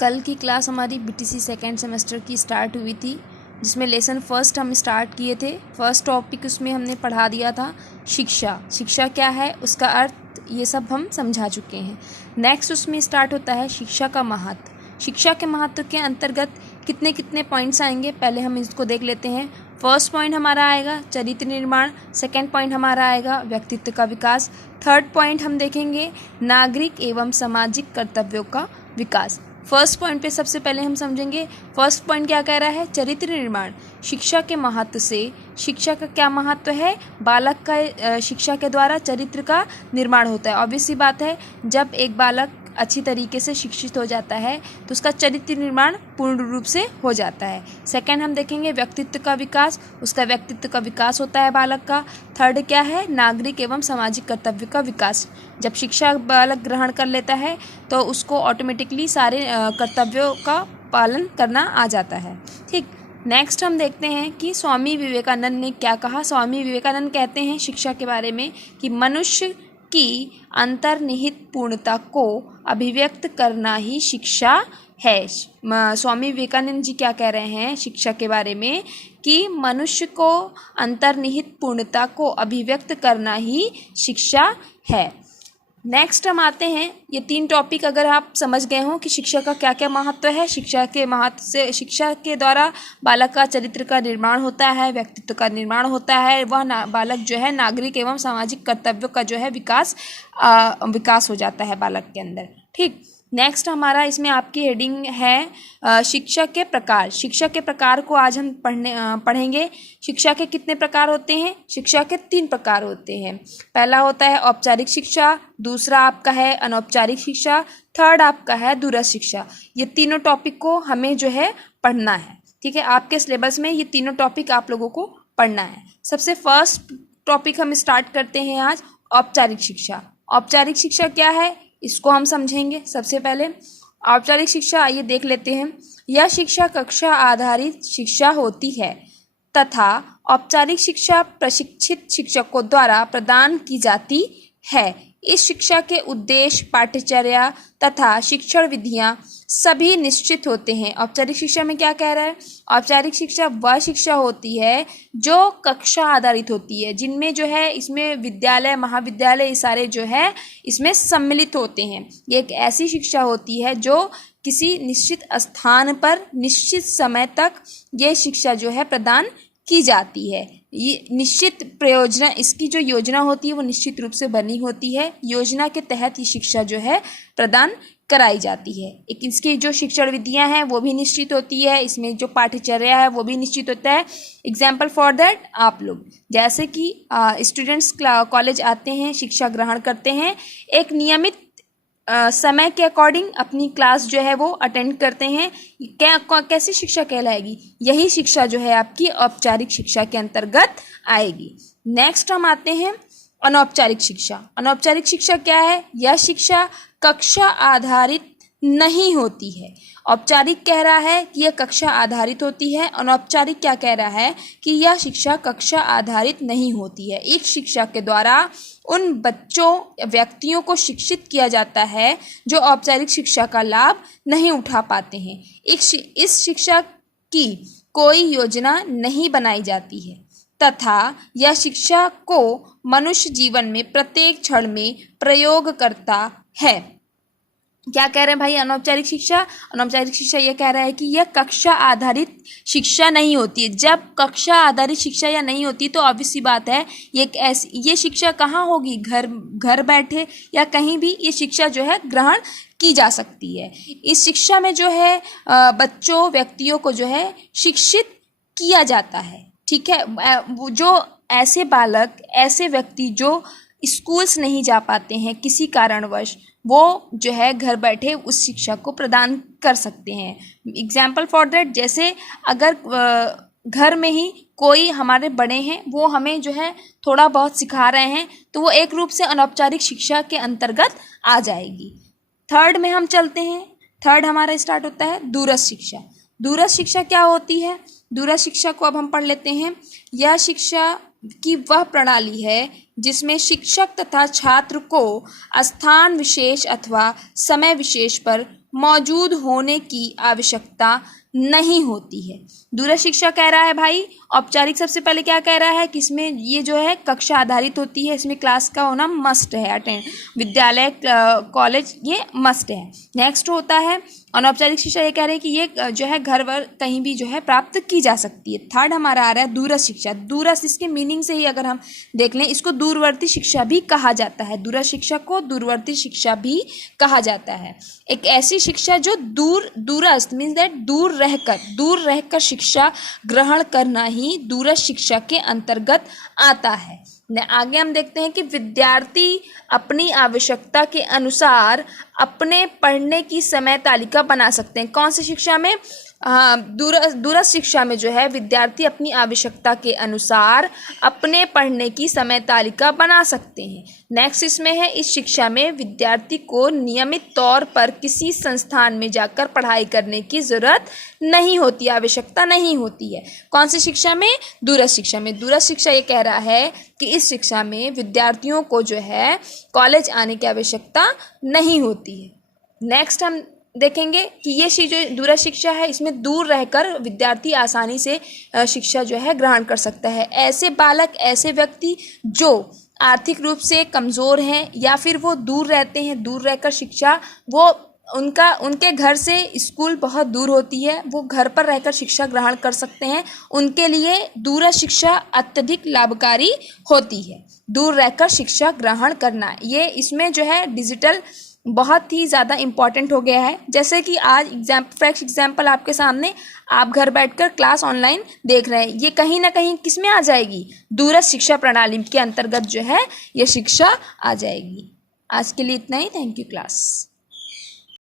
कल की क्लास हमारी बीटीसी सेकेंड सेमेस्टर की स्टार्ट हुई थी, जिसमें लेसन फर्स्ट हम स्टार्ट किए थे। फर्स्ट टॉपिक उसमें हमने पढ़ा दिया था शिक्षा। शिक्षा क्या है, उसका अर्थ, ये सब हम समझा चुके हैं। नेक्स्ट उसमें स्टार्ट होता है शिक्षा का महत्व। शिक्षा के महत्व के अंतर्गत कितने कितने पॉइंट्स आएंगे, पहले हम इसको देख लेते हैं। फर्स्ट पॉइंट हमारा आएगा चरित्र निर्माण, सेकंड पॉइंट हमारा आएगा व्यक्तित्व का विकास, थर्ड पॉइंट हम देखेंगे नागरिक एवं सामाजिक कर्तव्यों का विकास। फर्स्ट पॉइंट पे सबसे पहले हम समझेंगे। फर्स्ट पॉइंट क्या कह रहा है, चरित्र निर्माण। शिक्षा के महत्व से, शिक्षा का क्या महत्व है, बालक का शिक्षा के द्वारा चरित्र का निर्माण होता है। ऑब्वियस सी बात है, जब एक बालक अच्छी तरीके से शिक्षित हो जाता है तो उसका चरित्र निर्माण पूर्ण रूप से हो जाता है। सेकंड हम देखेंगे व्यक्तित्व का विकास, उसका व्यक्तित्व का विकास होता है बालक का। थर्ड क्या है, नागरिक एवं सामाजिक कर्तव्य का विकास। जब शिक्षा बालक ग्रहण कर लेता है तो उसको ऑटोमेटिकली सारे कर्तव्यों का पालन करना आ जाता है। ठीक, नेक्स्ट हम देखते हैं कि स्वामी विवेकानंद ने क्या कहा। स्वामी विवेकानंद कहते हैं शिक्षा के बारे में कि मनुष्य की अंतर्निहित पूर्णता को अभिव्यक्त करना ही शिक्षा है। स्वामी विवेकानंद जी क्या कह रहे हैं शिक्षा के बारे में कि मनुष्य को अंतर्निहित पूर्णता को अभिव्यक्त करना ही शिक्षा है। नेक्स्ट हम आते हैं, ये तीन टॉपिक अगर आप समझ गए हों कि शिक्षा का क्या क्या महत्व है। शिक्षा के महत्व से, शिक्षा के द्वारा बालक का चरित्र का निर्माण होता है, व्यक्तित्व का निर्माण होता है, वह बालक जो है नागरिक एवं सामाजिक कर्तव्यों का जो है विकास हो जाता है बालक के अंदर। ठीक, नेक्स्ट हमारा इसमें आपकी हेडिंग है शिक्षा के प्रकार। शिक्षा के प्रकार को आज हम पढ़ेंगे। शिक्षा के कितने प्रकार होते हैं, शिक्षा के 3 प्रकार होते हैं। पहला होता है औपचारिक शिक्षा, दूसरा आपका है अनौपचारिक शिक्षा, थर्ड आपका है दूरस्थ शिक्षा। ये तीनों टॉपिक को हमें जो है पढ़ना है। ठीक है, आपके सिलेबस में ये तीनों टॉपिक आप लोगों को पढ़ना है। सबसे फर्स्ट टॉपिक हम स्टार्ट करते हैं आज, औपचारिक शिक्षा। औपचारिक शिक्षा क्या है, इसको हम समझेंगे। सबसे पहले औपचारिक शिक्षा आइए देख लेते हैं। यह शिक्षा कक्षा आधारित शिक्षा होती है तथा औपचारिक शिक्षा प्रशिक्षित शिक्षकों द्वारा प्रदान की जाती है। इस शिक्षा के उद्देश्य, पाठ्यचर्या तथा शिक्षण विधियां सभी निश्चित होते हैं। औपचारिक शिक्षा में क्या कह रहा है, औपचारिक शिक्षा वह शिक्षा होती है जो कक्षा आधारित होती है, जिनमें जो है इसमें विद्यालय, महाविद्यालय, ये सारे जो है इसमें सम्मिलित होते हैं। ये एक ऐसी शिक्षा होती है जो किसी निश्चित स्थान पर निश्चित समय तक ये शिक्षा जो है प्रदान की जाती है। ये निश्चित प्रयोजना, इसकी जो योजना होती है वो निश्चित रूप से बनी होती है। योजना के तहत ये शिक्षा जो है प्रदान कराई जाती है। एक इसकी जो शिक्षण विधियां हैं वो भी निश्चित होती है, इसमें जो पाठ्यचर्या है वो भी निश्चित होता है। एग्जाम्पल फॉर दैट, आप लोग जैसे कि स्टूडेंट्स कॉलेज आते हैं, शिक्षा ग्रहण करते हैं, एक नियमित समय के अकॉर्डिंग अपनी क्लास जो है वो अटेंड करते हैं। कैसी शिक्षा कहलाएगी, यही शिक्षा जो है आपकी औपचारिक शिक्षा के अंतर्गत आएगी। नेक्स्ट हम आते हैं अनौपचारिक शिक्षा। अनौपचारिक शिक्षा क्या है, यह शिक्षा कक्षा आधारित नहीं होती है। औपचारिक कह रहा है कि यह कक्षा आधारित होती है, अनौपचारिक क्या कह रहा है कि यह शिक्षा कक्षा आधारित नहीं होती है। एक शिक्षा के द्वारा उन बच्चों, व्यक्तियों को शिक्षित किया जाता है जो औपचारिक शिक्षा का लाभ नहीं उठा पाते हैं। इस शिक्षा की कोई योजना नहीं बनाई जाती है तथा यह शिक्षा को मनुष्य जीवन में प्रत्येक क्षण में प्रयोग करता है। क्या कह रहे हैं भाई, अनौपचारिक शिक्षा, अनौपचारिक शिक्षा ये कह रहा है कि यह कक्षा आधारित शिक्षा नहीं होती है। जब कक्षा आधारित शिक्षा या नहीं होती तो ऑब्वियस सी बात है ये शिक्षा कहाँ होगी, घर बैठे या कहीं भी ये शिक्षा जो है ग्रहण की जा सकती है। इस शिक्षा में जो है बच्चों, व्यक्तियों को जो है शिक्षित किया जाता है। ठीक है, जो ऐसे बालक, ऐसे व्यक्ति जो स्कूल्स नहीं जा पाते हैं किसी कारणवश, वो जो है घर बैठे उस शिक्षा को प्रदान कर सकते हैं। एग्जाम्पल फॉर दैट, जैसे अगर घर में ही कोई हमारे बड़े हैं, वो हमें जो है थोड़ा बहुत सिखा रहे हैं, तो वो एक रूप से अनौपचारिक शिक्षा के अंतर्गत आ जाएगी। थर्ड में हम चलते हैं। थर्ड हमारा स्टार्ट होता है दूरस्थ शिक्षा। दूरस्थ शिक्षा क्या होती है, दूरस्थ शिक्षा को अब हम पढ़ लेते हैं। यह शिक्षा की वह प्रणाली है जिसमें शिक्षक तथा छात्र को स्थान विशेष अथवा समय विशेष पर मौजूद होने की आवश्यकता नहीं होती है। दूरस्थ शिक्षा कह रहा है भाई, औपचारिक सबसे पहले क्या कह रहा है कि इसमें ये जो है कक्षा आधारित होती है, इसमें क्लास का होना मस्ट है, अटेंड विद्यालय कॉलेज ये मस्ट है। नेक्स्ट होता है अनौपचारिक शिक्षा, ये कह रहे हैं कि ये जो है घर वर कहीं भी जो है प्राप्त की जा सकती है। थर्ड हमारा आ रहा है दूरस्थ शिक्षा। दूरस्थ इसके मीनिंग से ही अगर हम देख लें, इसको दूरवर्ती शिक्षा भी कहा जाता है। दूरस्थ शिक्षा को दूरवर्ती शिक्षा भी कहा जाता है। एक ऐसी शिक्षा जो दूरस्थ मीन्स दैट दूर रहकर शिक्षा ग्रहण करना ही दूरस्थ शिक्षा के अंतर्गत आता है। आगे हम देखते हैं कि विद्यार्थी अपनी आवश्यकता के अनुसार अपने पढ़ने की समय तालिका बना सकते हैं। कौन सी शिक्षा में? दूरस्थ शिक्षा में जो है विद्यार्थी अपनी आवश्यकता के अनुसार अपने पढ़ने की समय तालिका बना सकते हैं। नेक्स्ट इसमें है, इस शिक्षा में विद्यार्थी को नियमित तौर पर किसी संस्थान में जाकर पढ़ाई करने की ज़रूरत नहीं होती, आवश्यकता नहीं होती है। कौन सी शिक्षा में? दूरस्थ शिक्षा में। दूरस्थ शिक्षा ये कह रहा है कि इस शिक्षा में विद्यार्थियों को जो है कॉलेज आने की आवश्यकता नहीं होती है। नेक्स्ट हम देखेंगे कि ये जो दूरस्थ शिक्षा है, इसमें दूर रहकर विद्यार्थी आसानी से शिक्षा जो है ग्रहण कर सकता है। ऐसे बालक, ऐसे व्यक्ति जो आर्थिक रूप से कमज़ोर हैं या फिर वो दूर रहते हैं, दूर रहकर शिक्षा वो उनके घर से स्कूल बहुत दूर होती है, वो घर पर रहकर शिक्षा ग्रहण कर सकते हैं, उनके लिए दूरस्थ शिक्षा अत्यधिक लाभकारी होती है। दूर रहकर शिक्षा ग्रहण करना, ये इसमें जो है डिजिटल बहुत ही ज़्यादा इम्पॉर्टेंट हो गया है। जैसे कि आज फ्रेश एग्जाम्पल आपके सामने, आप घर बैठकर क्लास ऑनलाइन देख रहे हैं, ये कहीं ना कहीं किस में आ जाएगी? दूरस्थ शिक्षा प्रणाली के अंतर्गत जो है ये शिक्षा आ जाएगी। आज के लिए इतना ही। Thank you class.